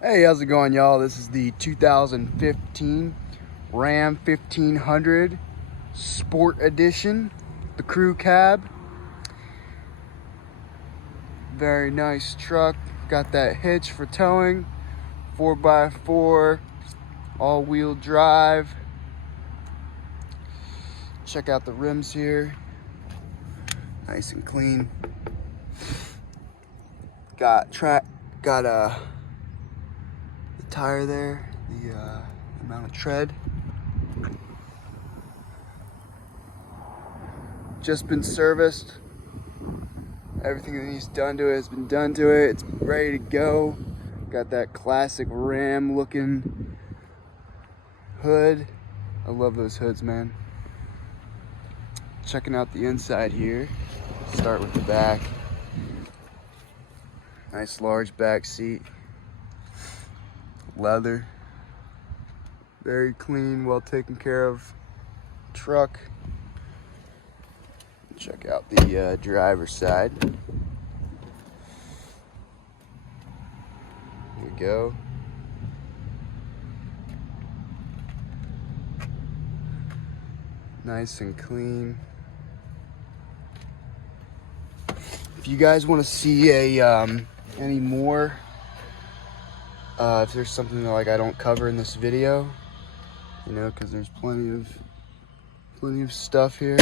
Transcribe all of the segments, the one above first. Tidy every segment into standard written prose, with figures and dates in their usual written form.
Hey, how's it going, y'all? This is the 2015 Ram 1500 Sport Edition, the CREWCAB. Very nice truck. Got that hitch for towing, 4x4, all-wheel drive. Check out the rims here, nice and clean. Got a tire there, the amount of tread. Just been serviced. Everything that needs done to it has been done to it. It's ready to go. Got that classic Ram looking hood. I love those hoods, man. Checking out the inside here. Start with the back. Nice large back seat. Leather. Very clean, well taken care of truck. Check out the driver's side. Here we go. Nice and clean. If you guys want to see any more, if there's something that I don't cover in this video, because there's plenty of stuff here.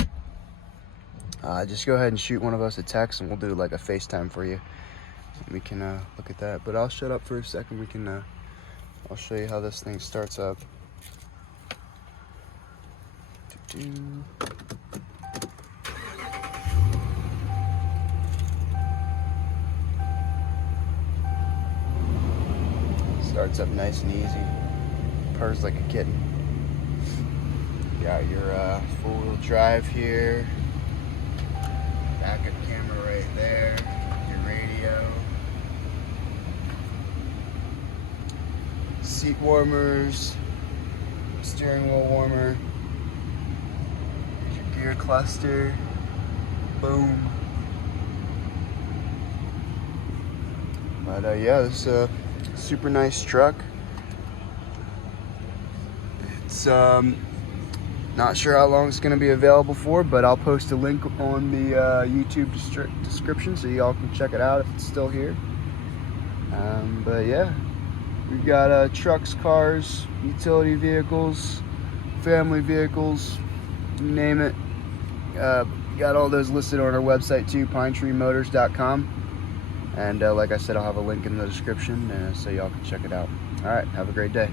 Just go ahead and shoot one of us a text and we'll do like a FaceTime for you. We can look at that. But I'll shut up for a second. We can I'll show you how this thing starts up. Starts up nice and easy. Purrs like a kitten. Got your four-wheel drive here. Backup camera right there, your radio, seat warmers, steering wheel warmer, your gear cluster, boom. But yeah, this is a super nice truck. It's not sure how long it's going to be available for, but I'll post a link on the YouTube description so y'all can check it out if it's still here. But yeah, we've got trucks, cars, utility vehicles, family vehicles, you name it. Got all those listed on our website too, pinetreemotors.com. And like I said, I'll have a link in the description so y'all can check it out. All right, have a great day.